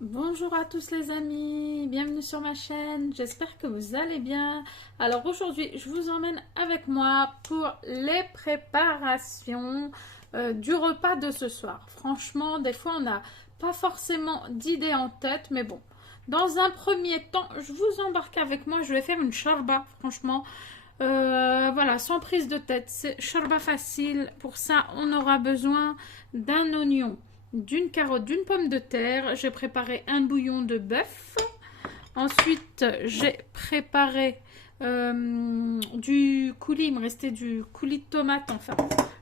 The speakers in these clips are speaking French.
Bonjour à tous les amis, bienvenue sur ma chaîne, j'espère que vous allez bien. Alors aujourd'hui, je vous emmène avec moi pour les préparations du repas de ce soir. Franchement, des fois on n'a pas forcément d'idées en tête, mais bon. Dans un premier temps, je vous embarque avec moi, je vais faire une charba, franchement. Voilà, sans prise de tête, c'est charba facile. Pour ça, on aura besoin d'un oignon, d'une carotte, d'une pomme de terre. J'ai préparé un bouillon de bœuf. Ensuite, j'ai préparé du coulis. Il me restait du coulis de tomate. Enfin,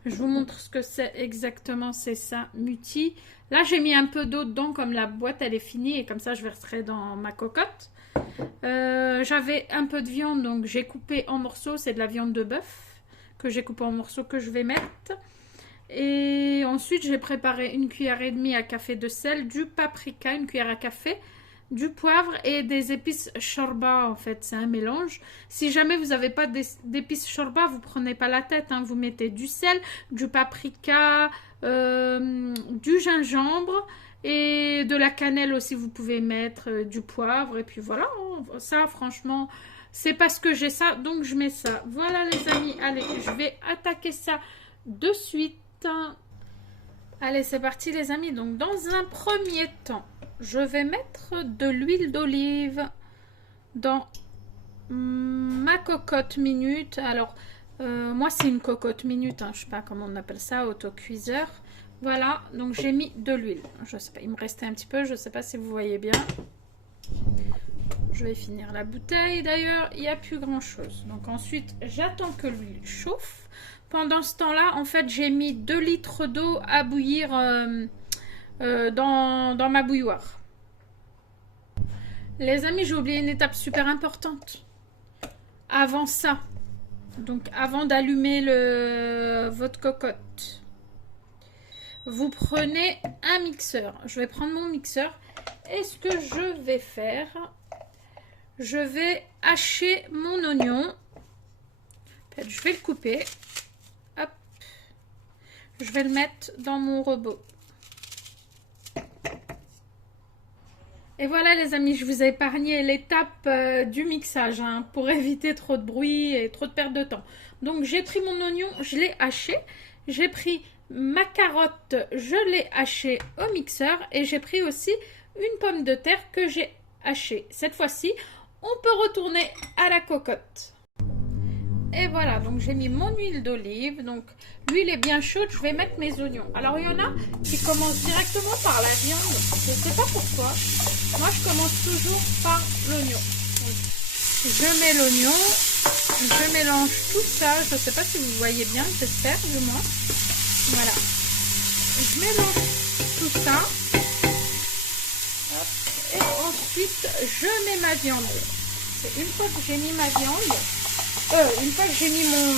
je vous montre ce que c'est exactement. C'est ça, muti. Là, j'ai mis un peu d'eau dedans, comme la boîte elle est finie, et comme ça, je verserai dans ma cocotte. J'avais un peu de viande, donc j'ai coupé en morceaux. C'est de la viande de bœuf que j'ai coupé en morceaux que je vais mettre. Et ensuite, j'ai préparé une cuillère et demie à café de sel, du paprika, une cuillère à café, du poivre et des épices shorba. En fait, c'est un mélange. Si jamais vous n'avez pas d'épices shorba, vous prenez pas la tête, hein. Vous mettez du sel, du paprika, du gingembre et de la cannelle aussi. Vous pouvez mettre du poivre et puis voilà. Ça, franchement, c'est parce que j'ai ça, donc je mets ça. Voilà les amis, allez, je vais attaquer ça de suite. Allez, c'est parti les amis. Donc dans un premier temps, je vais mettre de l'huile d'olive dans ma cocotte minute. Alors moi c'est une cocotte minute, hein. Je sais pas comment on appelle ça, autocuiseur. Voilà, donc j'ai mis de l'huile. Je sais pas, il me restait un petit peu, je sais pas si vous voyez bien. Je vais finir la bouteille. D'ailleurs, il n'y a plus grand chose. Donc ensuite, j'attends que l'huile chauffe. Pendant ce temps-là, en fait, j'ai mis 2 litres d'eau à bouillir dans ma bouilloire. Les amis, j'ai oublié une étape super importante. Avant ça, donc avant d'allumer votre cocotte, vous prenez un mixeur. Je vais prendre mon mixeur. Et ce que je vais faire, je vais hacher mon oignon. En fait, je vais le couper. Hop. Je vais le mettre dans mon robot. Et voilà les amis, je vous ai épargné l'étape du mixage, hein, pour éviter trop de bruit et trop de perte de temps. Donc j'ai pris mon oignon, je l'ai haché. J'ai pris ma carotte, je l'ai hachée au mixeur. Et j'ai pris aussi une pomme de terre que j'ai hachée. Cette fois-ci, on peut retourner à la cocotte. Et voilà, donc j'ai mis mon huile d'olive. Donc l'huile est bien chaude, je vais mettre mes oignons. Alors il y en a qui commencent directement par la viande. Je ne sais pas pourquoi. Moi je commence toujours par l'oignon. Je mets l'oignon, je mélange tout ça. Je ne sais pas si vous voyez bien, j'espère du moins. Voilà. Je mélange tout ça. Hop. Et ensuite je mets ma viande. C'est une fois que j'ai mis ma viande. Une fois que j'ai mis mon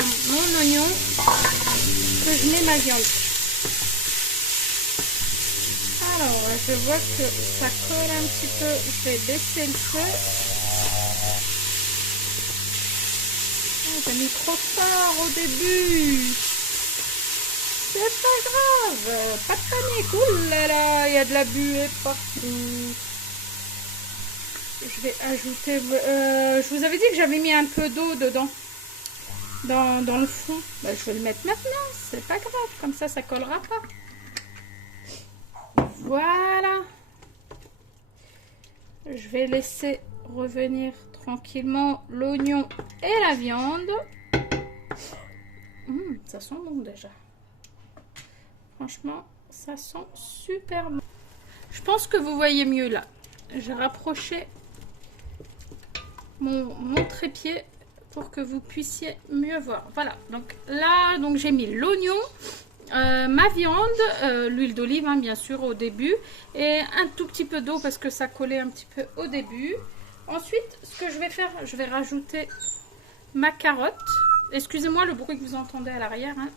oignon, que je mets ma viande. Alors, je vois que ça colle un petit peu. Je vais baisser le feu. Oh, j'ai mis trop fort au début. C'est pas grave. Pas de panique. Ouh là là, il y a de la buée partout. Je vais ajouter... je vous avais dit que j'avais mis un peu d'eau dedans. Dans le fond. Ben, je vais le mettre maintenant. C'est pas grave. Comme ça, ça collera pas. Voilà. Je vais laisser revenir tranquillement l'oignon et la viande. Ça sent bon déjà. Franchement, ça sent super bon. Je pense que vous voyez mieux là. J'ai rapproché mon trépied pour que vous puissiez mieux voir. Voilà, donc là, donc j'ai mis l'oignon, ma viande, l'huile d'olive, hein, bien sûr, au début, et un tout petit peu d'eau parce que ça collait un petit peu au début. Ensuite, ce que je vais faire, je vais rajouter ma carotte. Excusez-moi le bruit que vous entendez à l'arrière, hein.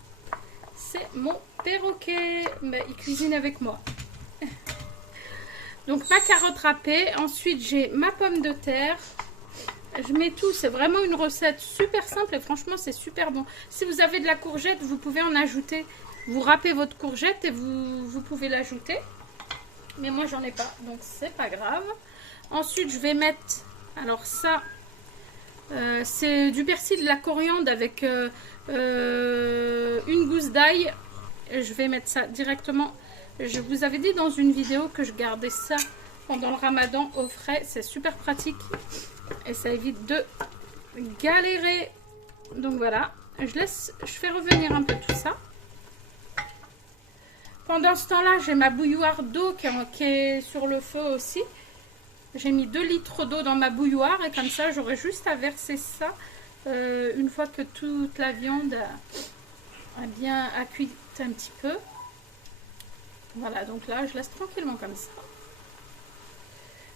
C'est mon perroquet, mais il cuisine avec moi. Donc ma carotte râpée, ensuite j'ai ma pomme de terre. Je mets tout, c'est vraiment une recette super simple et franchement c'est super bon. Si vous avez de la courgette, vous pouvez en ajouter. Vous râpez votre courgette et vous pouvez l'ajouter. Mais moi, j'en ai pas, donc c'est pas grave. Ensuite, je vais mettre... Alors ça, c'est du persil, de la coriandre avec une gousse d'ail. Je vais mettre ça directement. Je vous avais dit dans une vidéo que je gardais ça pendant le ramadan au frais. C'est super pratique et ça évite de galérer. Donc voilà, je fais revenir un peu tout ça. Pendant ce temps-là, j'ai ma bouilloire d'eau qui est sur le feu aussi. J'ai mis 2 litres d'eau dans ma bouilloire et comme ça, j'aurai juste à verser ça une fois que toute la viande a cuit un petit peu. Voilà, donc là, je laisse tranquillement comme ça.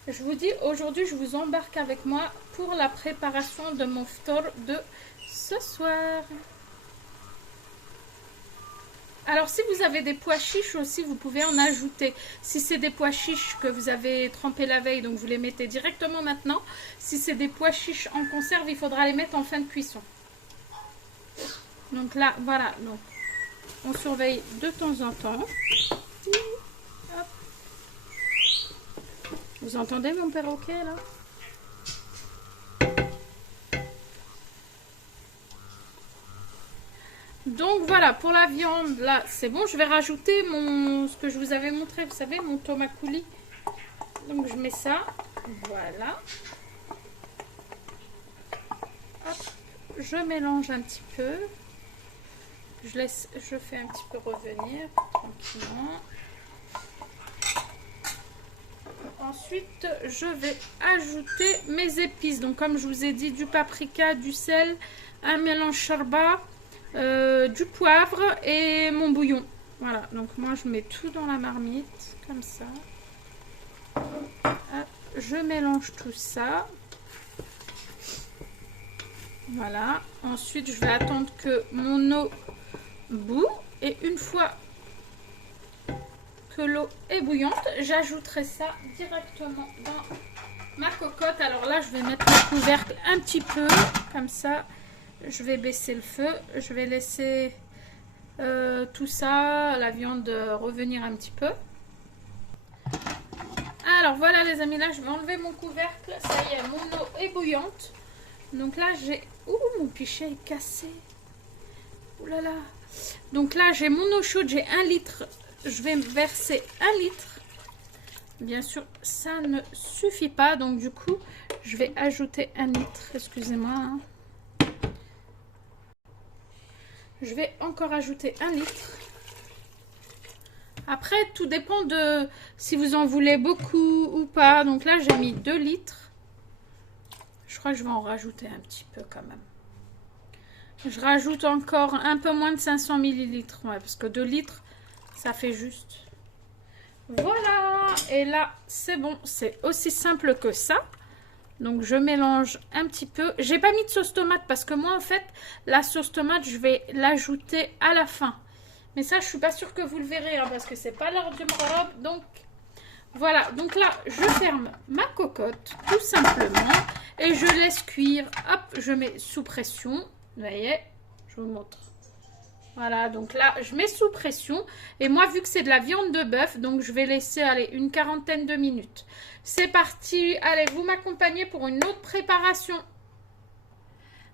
Je vous dis, aujourd'hui, je vous embarque avec moi pour la préparation de mon ftor de ce soir. Alors, si vous avez des pois chiches aussi, vous pouvez en ajouter. Si c'est des pois chiches que vous avez trempés la veille, donc vous les mettez directement maintenant. Si c'est des pois chiches en conserve, il faudra les mettre en fin de cuisson. Donc là, voilà. Donc, on surveille de temps en temps. Hop. Vous entendez mon perroquet là? Donc voilà, pour la viande, là, c'est bon. Je vais rajouter ce que je vous avais montré, vous savez, mon tomate coulis. Donc je mets ça, voilà. Hop, je mélange un petit peu. Je fais un petit peu revenir tranquillement. Ensuite, je vais ajouter mes épices. Donc comme je vous ai dit, du paprika, du sel, un mélange charba. Du poivre et mon bouillon. Voilà, donc moi je mets tout dans la marmite comme ça. Hop, je mélange tout ça. Voilà, ensuite je vais attendre que mon eau bout et une fois que l'eau est bouillante, j'ajouterai ça directement dans ma cocotte. Alors là, je vais mettre le couvercle un petit peu comme ça. Je vais baisser le feu, je vais laisser tout ça, la viande revenir un petit peu. Alors voilà les amis, là je vais enlever mon couvercle, ça y est, mon eau est bouillante. Donc là j'ai... Ouh, mon pichet est cassé. Ouh là là. Donc là j'ai mon eau chaude, j'ai 1 litre, je vais verser 1 litre. Bien sûr, ça ne suffit pas, donc du coup, je vais ajouter 1 litre, excusez-moi. Hein. Je vais encore ajouter 1 litre. Après, tout dépend de si vous en voulez beaucoup ou pas. Donc là, j'ai mis 2 litres. Je crois que je vais en rajouter un petit peu quand même. Je rajoute encore un peu moins de 500 millilitres. Ouais, parce que 2 litres, ça fait juste. Voilà. Et là, c'est bon. C'est aussi simple que ça. Donc je mélange un petit peu. J'ai pas mis de sauce tomate parce que moi en fait la sauce tomate je vais l'ajouter à la fin. Mais ça je suis pas sûre que vous le verrez hein, parce que c'est pas l'heure du robe. Donc voilà. Donc là je ferme ma cocotte tout simplement et je laisse cuire. Hop, je mets sous pression. Vous voyez, je vous montre. Voilà, donc là, je mets sous pression. Et moi, vu que c'est de la viande de bœuf, donc je vais laisser aller une quarantaine de minutes. C'est parti. Allez, vous m'accompagnez pour une autre préparation.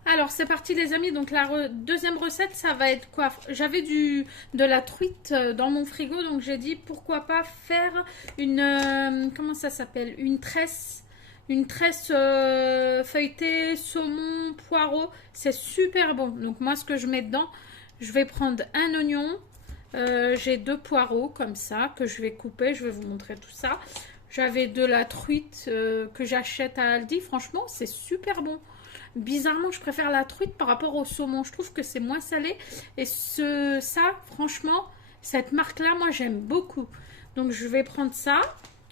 Alors, c'est parti les amis. Donc, la deuxième recette, ça va être quoi? J'avais de la truite dans mon frigo. Donc, j'ai dit, pourquoi pas faire une... comment ça s'appelle? Une tresse. Une tresse feuilletée, saumon, poireau. C'est super bon. Donc, moi, ce que je mets dedans... Je vais prendre un oignon, j'ai 2 poireaux comme ça que je vais couper, je vais vous montrer tout ça. J'avais de la truite que j'achète à Aldi, franchement c'est super bon. Bizarrement je préfère la truite par rapport au saumon, je trouve que c'est moins salé. Et ça franchement, cette marque là moi j'aime beaucoup. Donc je vais prendre ça,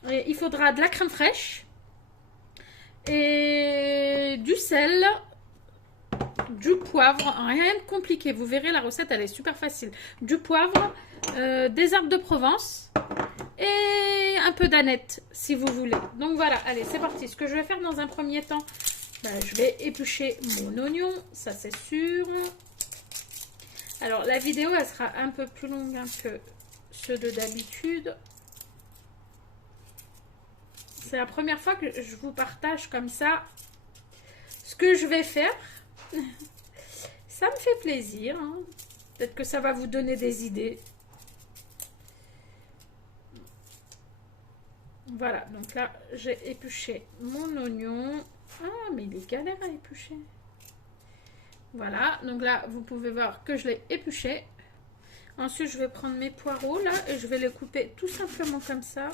et il faudra de la crème fraîche et du sel. Du poivre, rien de compliqué, vous verrez la recette elle est super facile. Du poivre, des herbes de Provence et un peu d'aneth si vous voulez. Donc voilà, allez c'est parti. Ce que je vais faire dans un premier temps, je vais éplucher mon oignon, ça c'est sûr. Alors la vidéo elle sera un peu plus longue hein, que ceux de d'habitude. c'est la première fois que je vous partage comme ça ce que je vais faire. Ça me fait plaisir. Hein. Peut-être que ça va vous donner des idées. Voilà, donc là, j'ai épluché mon oignon. Ah, mais il est galère à éplucher. Voilà, donc là, vous pouvez voir que je l'ai épluché. Ensuite, je vais prendre mes poireaux, là, et je vais les couper tout simplement comme ça.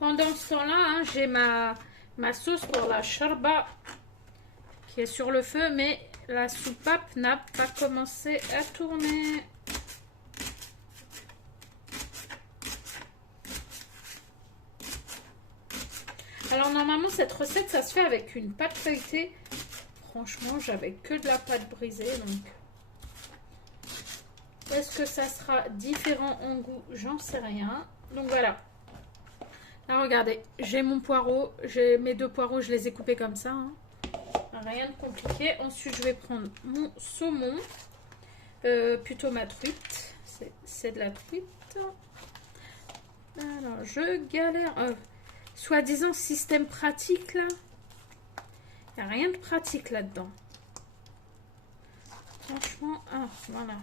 Pendant ce temps-là, hein, j'ai ma sauce pour la charba qui est sur le feu, mais la soupape n'a pas commencé à tourner. Alors normalement cette recette ça se fait avec une pâte feuilletée. Franchement j'avais que de la pâte brisée, donc est-ce que ça sera différent en goût? J'en sais rien. Donc voilà. Là regardez, j'ai mon poireau, j'ai mes 2 poireaux, je les ai coupés comme ça. Hein. Rien de compliqué. Ensuite je vais prendre mon saumon, plutôt ma truite. C'est de la truite. Alors je galère. Soi-disant système pratique là. Il n'y a rien de pratique là-dedans. Franchement, ah, voilà.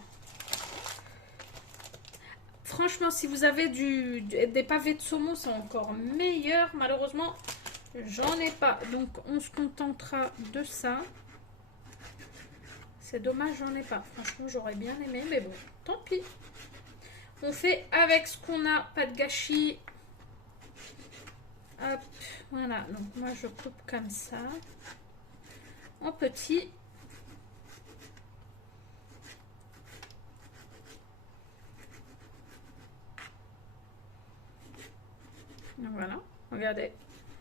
Franchement, si vous avez des pavés de saumon, c'est encore meilleur. Malheureusement, j'en ai pas. Donc, on se contentera de ça. C'est dommage, j'en ai pas. Franchement, j'aurais bien aimé, mais bon, tant pis. On fait avec ce qu'on a, pas de gâchis. Hop, voilà. Donc, moi, je coupe comme ça. En petit. Donc voilà, regardez.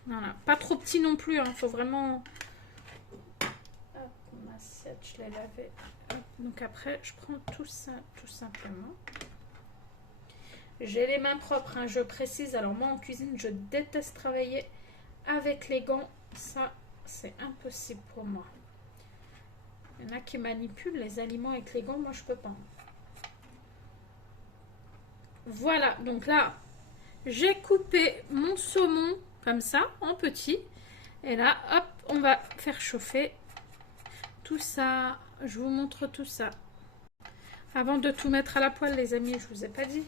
Voilà. Pas trop petit non plus, hein. Faut vraiment... Hop, mon assiette, je l'ai lavée. Donc après, je prends tout ça, tout simplement. J'ai les mains propres, hein, je précise. Alors moi, en cuisine, je déteste travailler avec les gants. Ça, c'est impossible pour moi. Il y en a qui manipulent les aliments avec les gants. Moi, je peux pas. Voilà, donc là, j'ai coupé mon saumon comme ça, en petit. Et là, hop, on va faire chauffer tout ça. Je vous montre tout ça. Avant de tout mettre à la poêle, les amis, je vous ai pas dit.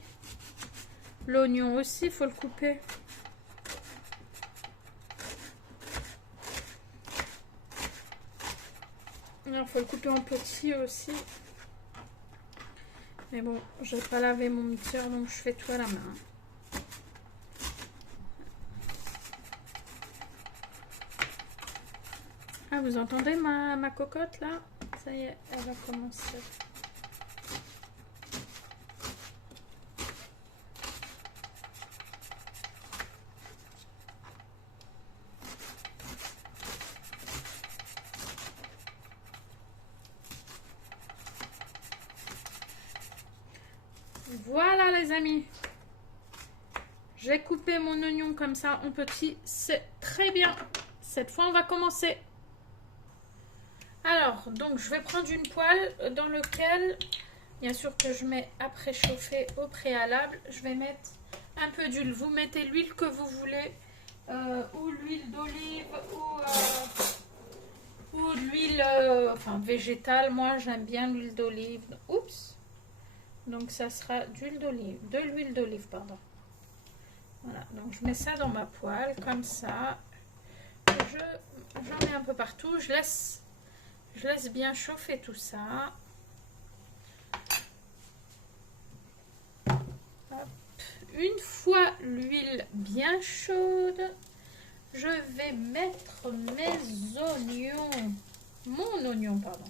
L'oignon aussi, il faut le couper. Il faut le couper en petit aussi. Mais bon, je n'ai pas lavé mon mixeur, donc je fais tout à la main. Ah, vous entendez ma cocotte là? Ça y est, elle va commencer. Voilà les amis. J'ai coupé mon oignon comme ça en petit. C'est très bien. Cette fois, on va commencer. Alors, donc je vais prendre une poêle dans laquelle, bien sûr que je mets à préchauffer au préalable. Je vais mettre un peu d'huile. Vous mettez l'huile que vous voulez, ou l'huile d'olive, ou l'huile enfin, végétale. Moi, j'aime bien l'huile d'olive. Oups. Donc, ça sera d'huile d'olive, de l'huile d'olive, pardon. Voilà, donc je mets ça dans ma poêle, comme ça. J'en mets un peu partout. Je laisse bien chauffer tout ça. Hop. Une fois l'huile bien chaude, je vais mettre mes oignons. Mon oignon, pardon.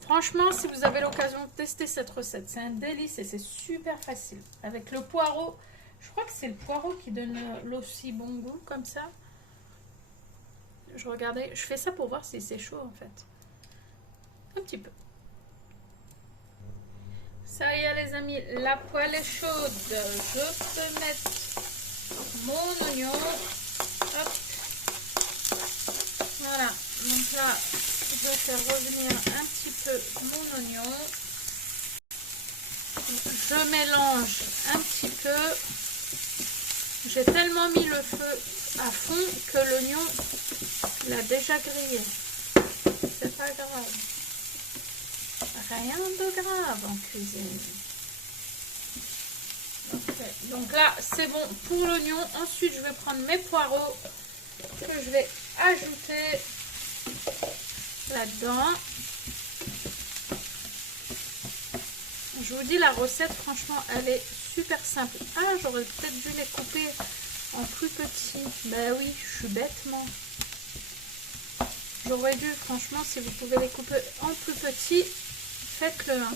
Franchement, si vous avez l'occasion de tester cette recette, c'est un délice et c'est super facile. Avec le poireau, je crois que c'est le poireau qui donne l'aussi bon goût, comme ça. Je regardais, je fais ça pour voir si c'est chaud en fait. Un petit peu. Ça y est les amis, la poêle est chaude. Je peux mettre mon oignon. Hop. Voilà. Donc là, je vais faire revenir un petit peu mon oignon. Je mélange un petit peu. J'ai tellement mis le feu à fond que l'oignon l'a déjà grillé. C'est pas grave. Rien de grave en cuisine. Okay. Donc là, c'est bon pour l'oignon. Ensuite, je vais prendre mes poireaux que je vais ajouter là-dedans. Je vous dis, la recette, franchement, elle est super simple. Ah, j'aurais peut-être dû les couper en plus petits. Ben oui, je suis bêtement. J'aurais dû, franchement, si vous pouvez les couper en plus petits, faites-le. Hein.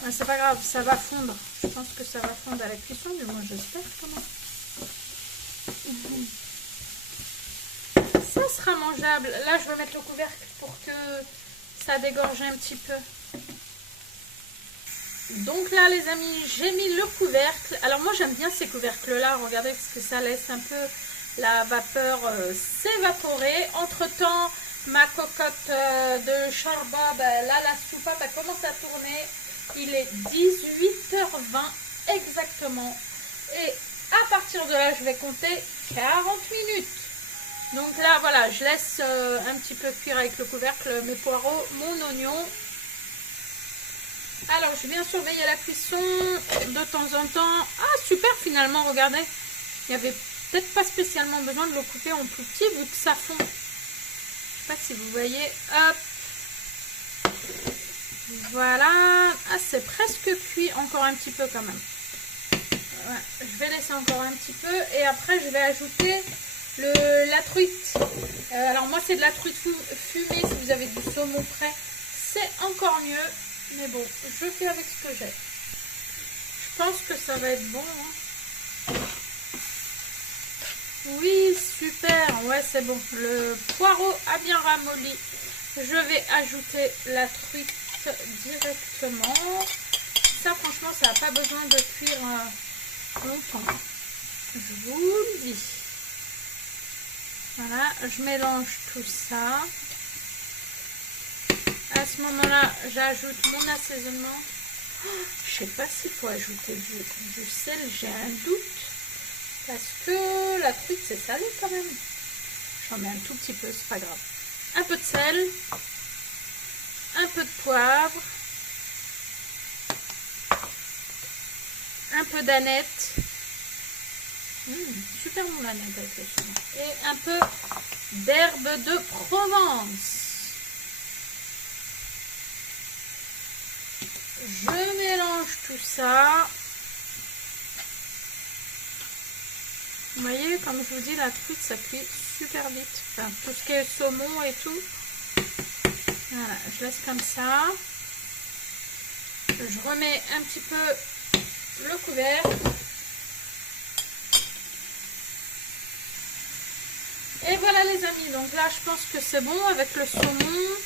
Ben, c'est pas grave, ça va fondre. Je pense que ça va fondre à la cuisson, du moins j'espère quand même. Ça sera mangeable. Là, je vais mettre le couvercle pour que ça dégorge un petit peu. Donc là les amis, j'ai mis le couvercle. Alors moi j'aime bien ces couvercles là, regardez, parce que ça laisse un peu la vapeur s'évaporer. Entre temps, ma cocotte de charbon, là la soupape elle commence à tourner. Il est 18h20 exactement. Et à partir de là je vais compter 40 minutes. Donc là voilà, je laisse un petit peu cuire avec le couvercle mes poireaux, mon oignon. Alors, je viens surveiller la cuisson de temps en temps. Ah, super, finalement, regardez. Il n'y avait peut-être pas spécialement besoin de le couper en plus petit vu que ça fond. Je ne sais pas si vous voyez. Hop. Voilà. Ah, c'est presque cuit encore un petit peu quand même. Ouais, je vais laisser encore un petit peu. Et après, je vais ajouter la truite. Alors, moi, c'est de la truite fumée. Si vous avez du saumon frais, c'est encore mieux. Mais bon, je fais avec ce que j'ai. Je pense que ça va être bon. Hein. Oui, super. Ouais, c'est bon. Le poireau a bien ramolli. Je vais ajouter la truite directement. Ça, franchement, ça n'a pas besoin de cuire longtemps. Je vous le dis. Voilà, je mélange tout ça. À ce moment-là, j'ajoute mon assaisonnement. Oh, je sais pas s'il faut ajouter du sel, j'ai un doute. Parce que la truite, c'est salé quand même. J'en mets un tout petit peu, c'est pas grave. Un peu de sel. Un peu de poivre. Un peu d'aneth. Super bon l'aneth avec le saumon. Et un peu d'herbe de Provence. Je mélange tout ça. Vous voyez, comme je vous dis, la truite, ça cuit super vite. Enfin, tout ce qui est saumon et tout. Voilà, je laisse comme ça. Je remets un petit peu le couvercle. Et voilà les amis, donc là je pense que c'est bon avec le saumon.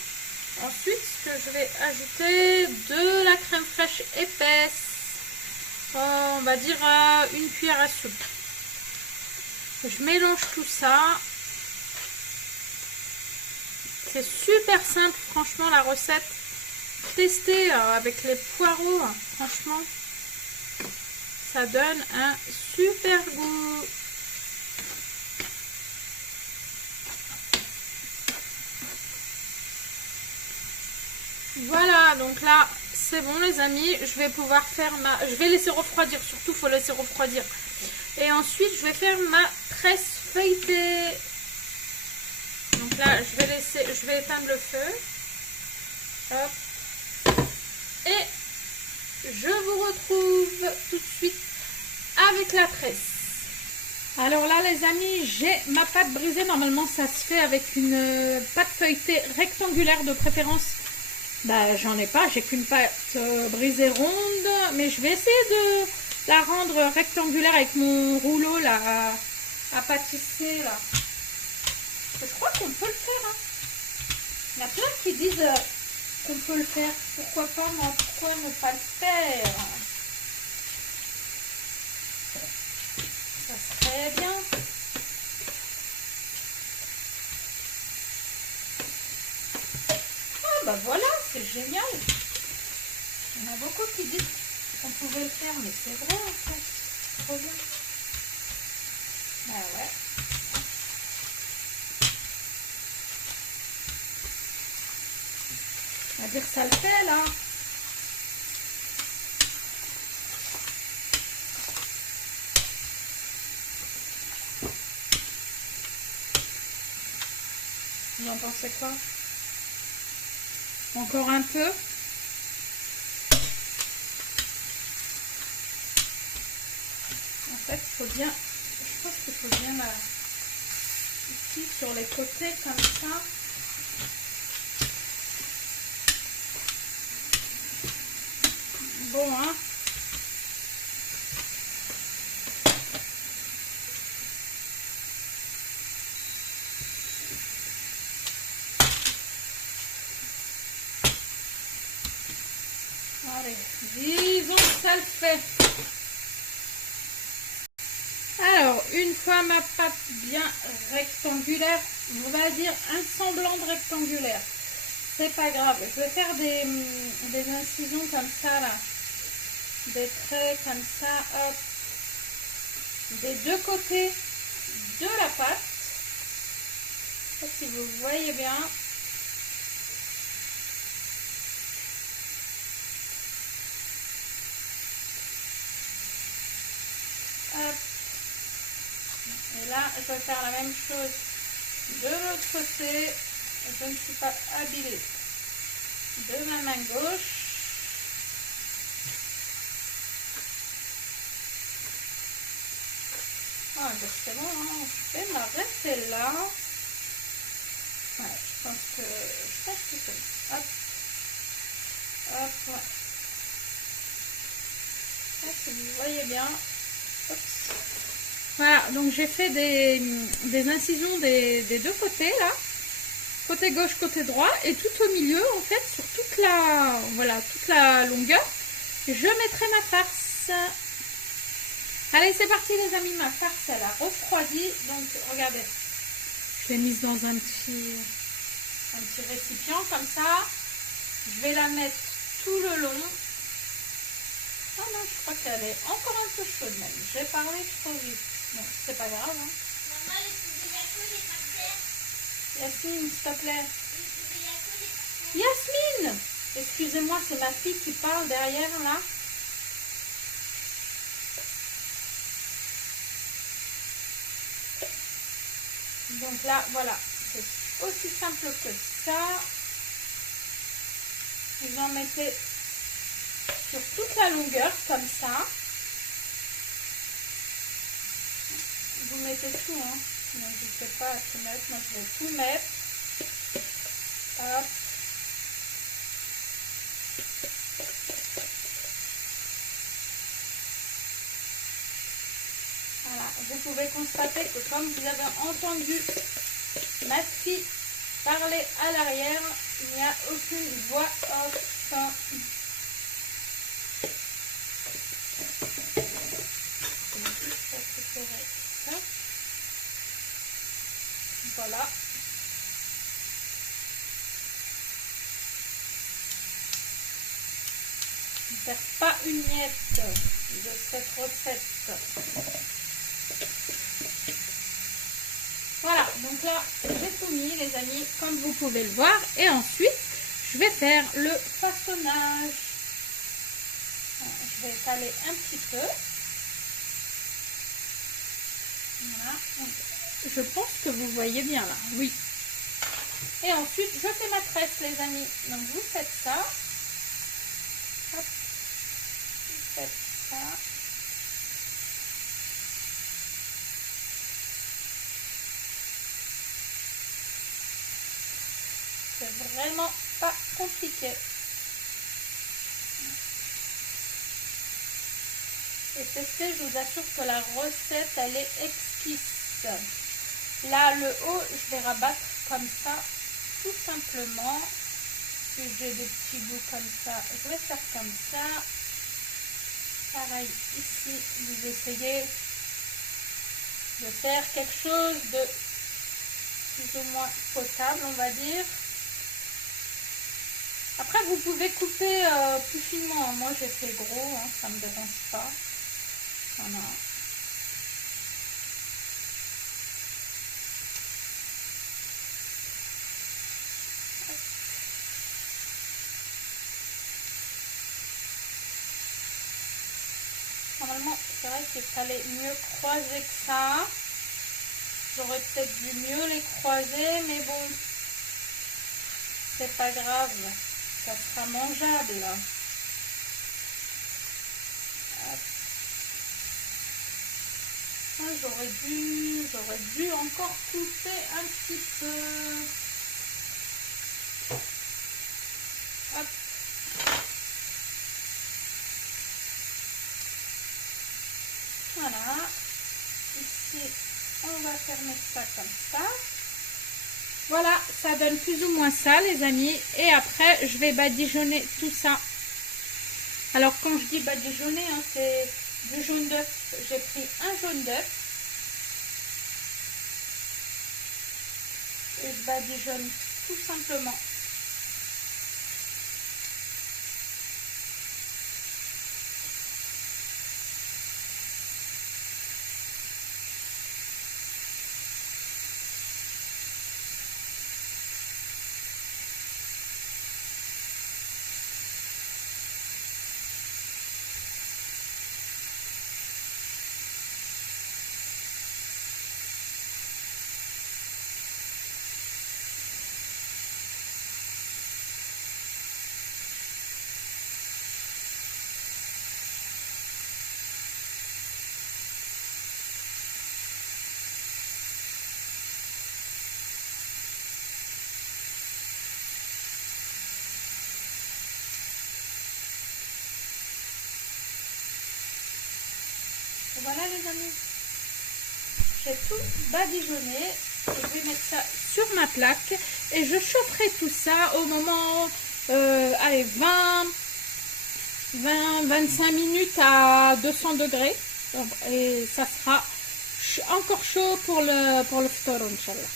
Ensuite, ce que je vais ajouter, de la crème fraîche épaisse. On va dire une cuillère à soupe. Je mélange tout ça. C'est super simple, franchement, la recette. Testez avec les poireaux, franchement. Ça donne un super goût. Voilà, donc là, c'est bon les amis. Je vais pouvoir faire je vais laisser refroidir, surtout il faut laisser refroidir. Et ensuite, je vais faire ma tresse feuilletée. Donc là, je vais éteindre le feu. Hop. Et je vous retrouve tout de suite avec la tresse. Alors là les amis, j'ai ma pâte brisée. Normalement ça se fait avec une pâte feuilletée rectangulaire de préférence. Bah j'en ai pas, j'ai qu'une pâte brisée ronde. Mais je vais essayer de la rendre rectangulaire avec mon rouleau là à pâtisser là. Je crois qu'on peut le faire. Hein. Il y a plein qui disent qu'on peut le faire. Pourquoi pas, moi, pourquoi ne pas le faire? Ça serait bien. Ah bah voilà, c'est génial. Il y en a beaucoup qui disent qu'on pouvait le faire, mais c'est vrai en fait. Trop bien. Bah ouais. On va dire que ça le fait là. Vous en pensez quoi? Encore un peu. En fait, il faut bien, je pense qu'il faut bien la, ici sur les côtés comme ça. Bon, hein. Allez, disons que ça le fait. Alors, une fois ma pâte bien rectangulaire, on va dire un semblant de rectangulaire, c'est pas grave. Je vais faire des incisions comme ça là, des traits comme ça, hop, des deux côtés de la pâte. Je sais pas si vous voyez bien. Hop. Et là, je vais faire la même chose de l'autre côté. Je ne suis pas habillée de ma main gauche. Ah, ben c'est bon, hein. Je vais m'arrêter là. Ouais, je pense que c'est bon. Hop. Hop, ouais. Là, si vous voyez bien. Hop. Voilà, donc j'ai fait des incisions des deux côtés là. Côté gauche, côté droit. Et tout au milieu, en fait, sur toute la, voilà, toute la longueur, je mettrai ma farce. Allez, c'est parti les amis, ma farce, elle a refroidi. Donc, regardez. Je l'ai mise dans un petit récipient comme ça. Je vais la mettre tout le long. Ah non, je crois qu'elle est encore un peu chaude même. J'ai parlé trop vite. Bon, c'est pas grave. Hein. Maman, Yasmine, s'il te plaît. Yasmine! Excusez-moi, c'est ma fille qui parle derrière là. Donc là, voilà. C'est aussi simple que ça. Vous en mettez sur toute la longueur comme ça. Vous mettez tout, hein. N'hésitez pas à tout mettre. Moi, je vais tout mettre. Hop. Voilà. Vous pouvez constater que comme vous avez entendu ma fille parler à l'arrière, il n'y a aucune voix off. Voilà. Ne perds pas une miette de cette recette. Voilà, donc là, j'ai tout mis les amis, comme vous pouvez le voir. Et ensuite, je vais faire le façonnage. Alors, je vais étaler un petit peu. Voilà. Donc, je pense que vous voyez bien là, oui. Et ensuite, je fais ma tresse les amis. Donc, vous faites ça. Hop. Vous faites ça. C'est vraiment pas compliqué. Et testez, je vous assure que la recette, elle est exquise. Là, le haut, je vais rabattre comme ça, tout simplement. si j'ai des petits bouts comme ça, je vais faire comme ça. Pareil, ici, vous essayez de faire quelque chose de plus ou moins potable, on va dire. Après, vous pouvez couper plus finement. Moi, j'ai fait gros, hein, ça ne me dérange pas. Voilà. Normalement, c'est vrai qu'il fallait mieux croiser que ça. J'aurais peut-être dû mieux les croiser, mais bon, c'est pas grave. Ça sera mangeable. J'aurais dû encore couper un petit peu. Hop. Voilà. Ici, on va fermer ça comme ça. Voilà, ça donne plus ou moins ça, les amis. Et après, je vais badigeonner tout ça. Alors, quand je dis badigeonner, hein, c'est du jaune d'œuf. J'ai pris un jaune d'œuf. Et je badigeonne tout simplement. Voilà les amis, j'ai tout badigeonné et je vais mettre ça sur ma plaque et je chaufferai tout ça au moment, allez, 20-25 minutes à 200 degrés et ça sera encore chaud pour le ftor, Inch'Allah.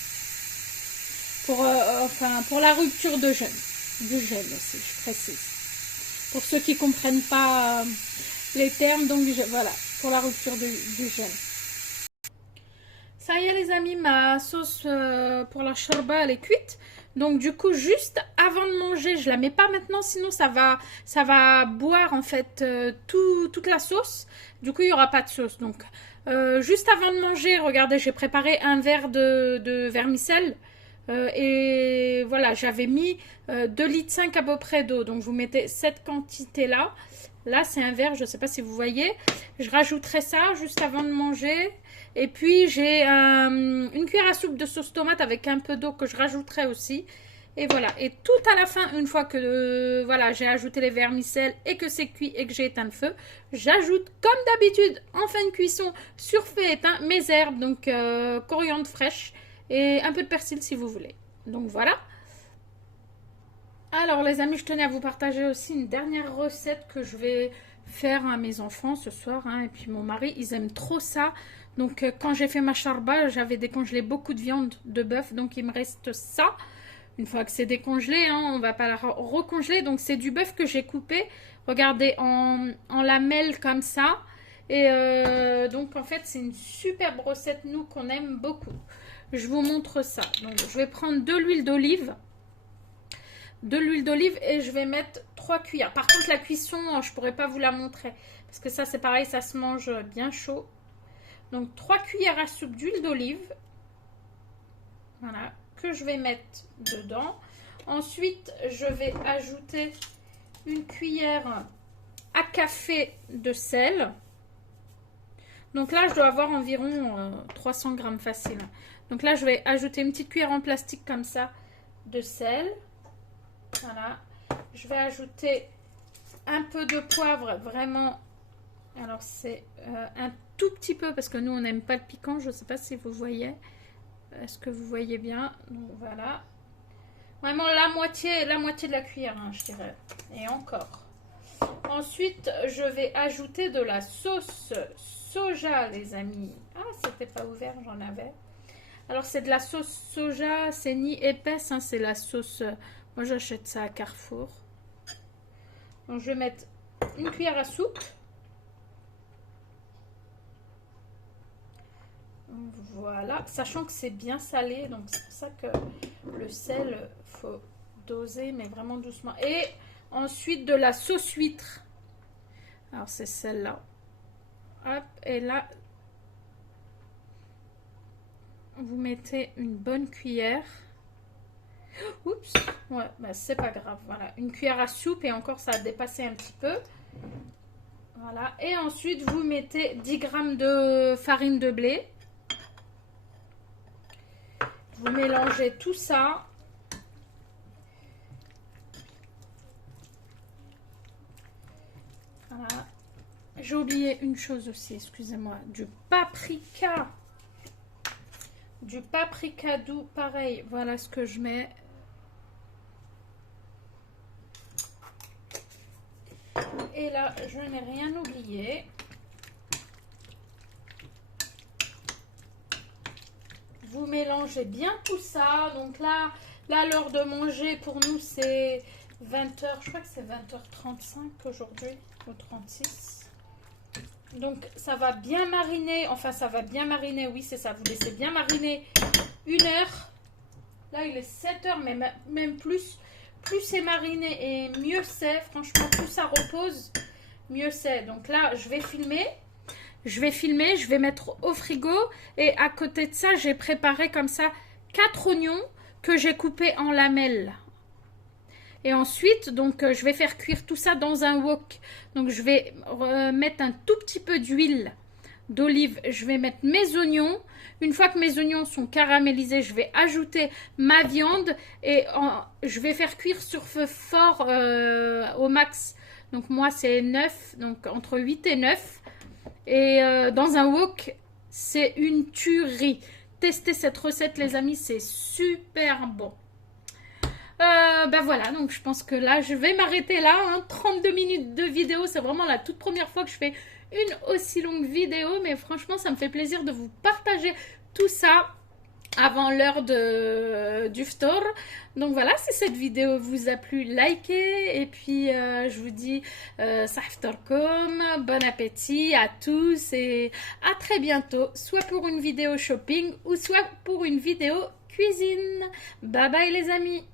Pour la rupture du jeûne aussi, je précise. Pour ceux qui ne comprennent pas les termes, donc voilà. Pour la rupture du jeûne. Ça y est les amis, ma sauce pour la shorba elle est cuite. Donc du coup juste avant de manger, je la mets pas maintenant, sinon ça va boire en fait toute la sauce. Du coup il n'y aura pas de sauce. Donc juste avant de manger, regardez, j'ai préparé un verre de vermicelle. Et voilà, j'avais mis 2,5 litres à peu près d'eau. Donc vous mettez cette quantité là. Là, c'est un verre, je ne sais pas si vous voyez. Je rajouterai ça juste avant de manger. Et puis, j'ai une cuillère à soupe de sauce tomate avec un peu d'eau que je rajouterai aussi. Et voilà. Et tout à la fin, une fois que voilà, j'ai ajouté les vermicelles et que c'est cuit et que j'ai éteint le feu, j'ajoute comme d'habitude en fin de cuisson surfait éteint mes herbes. Donc, coriandre fraîche et un peu de persil si vous voulez. Donc, voilà. Alors les amis, je tenais à vous partager aussi une dernière recette que je vais faire à mes enfants ce soir. Hein, et puis mon mari, ils aiment trop ça. Donc quand j'ai fait ma charba, j'avais décongelé beaucoup de viande de bœuf. Donc il me reste ça. Une fois que c'est décongelé, hein, on ne va pas la recongeler. Donc c'est du bœuf que j'ai coupé. Regardez, en lamelles comme ça. Et donc en fait, c'est une superbe recette, nous, qu'on aime beaucoup. Je vous montre ça. Donc je vais prendre de l'huile d'olive. Et je vais mettre 3 cuillères. Par contre la cuisson je pourrais pas vous la montrer parce que ça c'est pareil, ça se mange bien chaud. Donc 3 cuillères à soupe d'huile d'olive, voilà, que je vais mettre dedans. Ensuite je vais ajouter une cuillère à café de sel. Donc là je dois avoir environ 300 grammes facile. Donc là je vais ajouter une petite cuillère en plastique comme ça de sel. Voilà, je vais ajouter un peu de poivre, vraiment. Alors c'est un tout petit peu parce que nous on n'aime pas le piquant. Je ne sais pas si vous voyez. Est-ce que vous voyez bien? Donc voilà. Vraiment la moitié de la cuillère, hein, je dirais. Et encore. Ensuite, je vais ajouter de la sauce soja, les amis. Ah, c'était pas ouvert, j'en avais. Alors, c'est de la sauce soja, c'est ni épaisse, hein, c'est la sauce... moi, j'achète ça à Carrefour. Donc, je vais mettre une cuillère à soupe. Voilà, sachant que c'est bien salé, donc c'est pour ça que le sel, faut doser, mais vraiment doucement. Et ensuite, de la sauce huître. Alors, c'est celle-là. Hop, et là, vous mettez une bonne cuillère. Oups, ouais, bah c'est pas grave. Voilà, une cuillère à soupe et encore ça a dépassé un petit peu. Voilà, et ensuite vous mettez 10 grammes de farine de blé. Vous mélangez tout ça. Voilà. J'ai oublié une chose aussi, excusez-moi, du paprika. Du paprika doux, pareil, voilà ce que je mets. Et là, je n'ai rien oublié. Vous mélangez bien tout ça. Donc là l'heure de manger pour nous, c'est 20h. Je crois que c'est 20h35 aujourd'hui, ou 36. Donc ça va bien mariner. Enfin, ça va bien mariner, oui, c'est ça. Vous laissez bien mariner 1 heure. Là, il est 7h, mais même plus. Plus c'est mariné et mieux c'est. Franchement, plus ça repose, mieux c'est. Donc là, je vais filmer, je vais mettre au frigo. Et à côté de ça, j'ai préparé comme ça 4 oignons que j'ai coupés en lamelles. Et ensuite, donc, je vais faire cuire tout ça dans un wok. Donc, je vais mettre un tout petit peu d'huile d'olive. Je vais mettre mes oignons. Une fois que mes oignons sont caramélisés, je vais ajouter ma viande et je vais faire cuire sur feu fort au max. Donc moi c'est 9, donc entre 8 et 9. Et dans un wok, c'est une tuerie. Testez cette recette les amis, c'est super bon. Ben voilà, donc je pense que là je vais m'arrêter là, hein. 32 minutes de vidéo, c'est vraiment la toute première fois que je fais une aussi longue vidéo, mais franchement ça me fait plaisir de vous partager tout ça avant l'heure du ftour. Donc voilà, si cette vidéo vous a plu, likez, et puis je vous dis sahftorkom, bon appétit à tous et à très bientôt, soit pour une vidéo shopping ou soit pour une vidéo cuisine. Bye bye les amis.